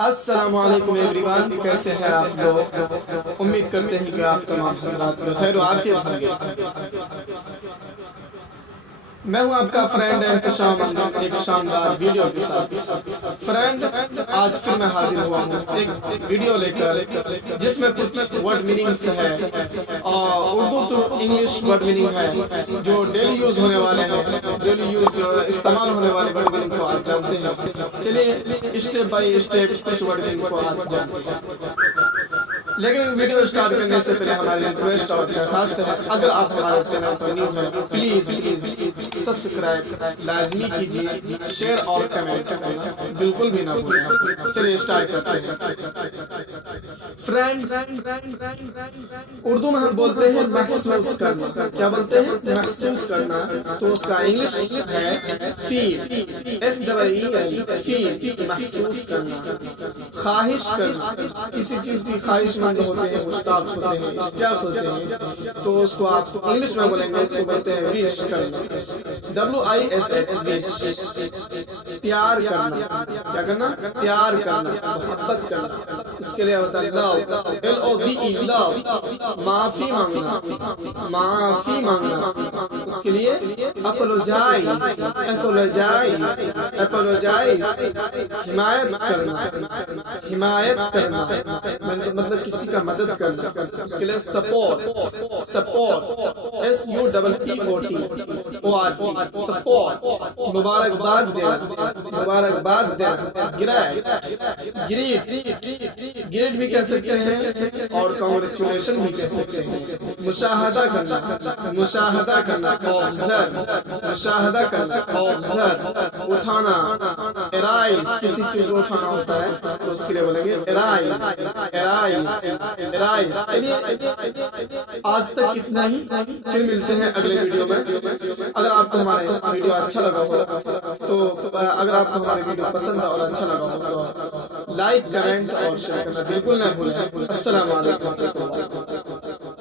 السلام علیکم every one, کیسے ہیں آپ لوگ؟ امید کرتے ہیں کہ آپ تمام حضرات خیر و عافیت ہوں گے۔ میں ہوں آپ کا فرینڈ احتشام ایک شاندار ویڈیو کے ساتھ۔ فرینڈ، آج پھر میں حاضر ہوا ہوں ایک ویڈیو لے کر جس میں کچھ ورڈ میننگز ہے اور اردو تو انگلش ورڈ میننگ ہے جو ڈیلی یوز ہونے والے ہیں، ڈیلی یوز استعمال ہونے والے ورڈ میننگ کو آپ جانتے ہیں۔ چلیے اسٹیپ بائی اسٹیپ کچھ ورڈ میننگ کو آپ جانتے ہیں، لیکن ویڈیو اسٹارٹ کرنے سے پہلے ہماری ریکویسٹ اور درخواست ہے، اگر آپ ہمارے چینل پر نیو ہیں پلیز سبسکرائب لازمی کیجیے، شیئر اور کمنٹ کرنا بالکل بھی نہ بھولیں۔ چلیے اسٹارٹ کرتے ہیں۔ فرینڈ، اردو میں ہم بولتے ہیں محسوس کرنا۔ کیا بولتے ہیں؟ محسوس کرنا۔ تو اس کا انگلش ہے فیل، فیل، محسوس کرنا۔ خواہش کرنا، کسی چیز کی خواہش مند ہوتے ہیں، مشتاق ہوتے ہیں، اشتیاق ہوتے ہیں، تو اس کو آپ انگلش میں بولیں گے تو بولتے ہیں وش کرنا، WISH، وش۔ پیار کرنا، کیا کرنا؟ پیار کرنا، محبت کرنا، اس کے لیے ہوتا ہے LOVE، لو۔ معافی مانگنا، معافی مانگنا، اس کے لیے اپولوجائز، اپولوجائز، اپولوجائز۔ حمایت کرنا، حمایت کرنا مطلب کسی کا مدد کرنا، اس کے لیے سپورٹ، سپورٹ، SUPPORT، سپورٹ۔ مبارکباد دینا، مبارکباد دینا۔ گریٹ، گریٹ بھی کہہ سکتے ہیں اور کانگریچولیشن بھی کہہ سکتے ہیں۔ مشاہدہ کرنا، مشاہدہ کرنا، آبزرو، مشاہدہ کرنا، آبزرو۔ اٹھانا، ارائز، کسی چیز کو اٹھانا ہوتا ہے تو اس کے لیے بولیں گے ارائز، ارائز، ارائز۔ چلیے آج تک اتنا ہی، پھر ملتے ہیں اگلے ویڈیو میں۔ اگر آپ کو ہمارا ویڈیو اچھا لگا ہو تو اگر آپ کو ہمارے ویڈیو پسند اور اچھا لگا ہو تو لائک، کمنٹ اور شیئر کرنا بالکل نہ بھولیں۔ السلام علیکم۔